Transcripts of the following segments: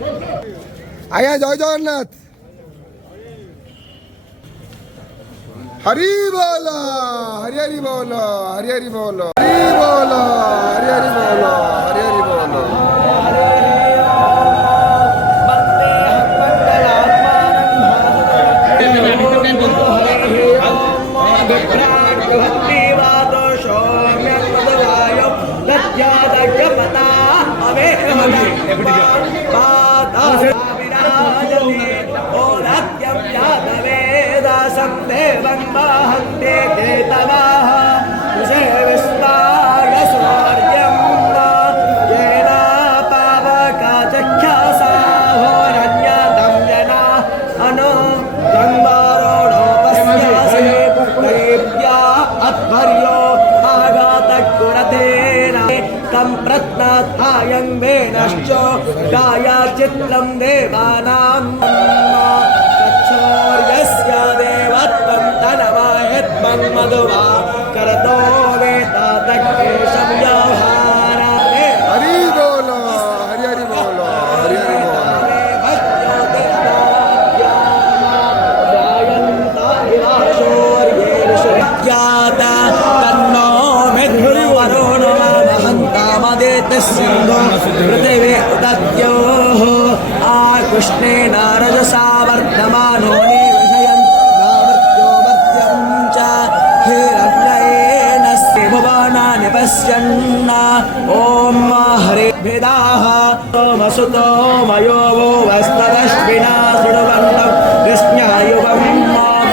आया जय जगन्नाथ हरि बोलो हरि हरि बोलो हरि हरि बोलो हरि बोलो हरि हरि बोलो हरि हरि बोलो प्रत्नाथायं वेनश्च गाया चित्रं देवानां तच्छौर्यस्य देवत्वं तनवाहित्वं मधुवा करतो वेतादग्रेशं व्यवहारादे हरि बोलो हरि हरि बोलो हरि हरि बोलो सिंधो पृथिवी उदद्योः आकृष्णेन रजसा वर्धमानो निविशयन् नामर्त्यो मर्त्यं च हिरण्येन भुवनानि पश्यन् ॐ हरिभिदाः सोमसुतो मयो वो वस्तदश्विना शृण्वन्नं कृष्णायुवं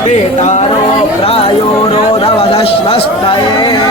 वेतारो प्रायो रोदवदश्वस्तये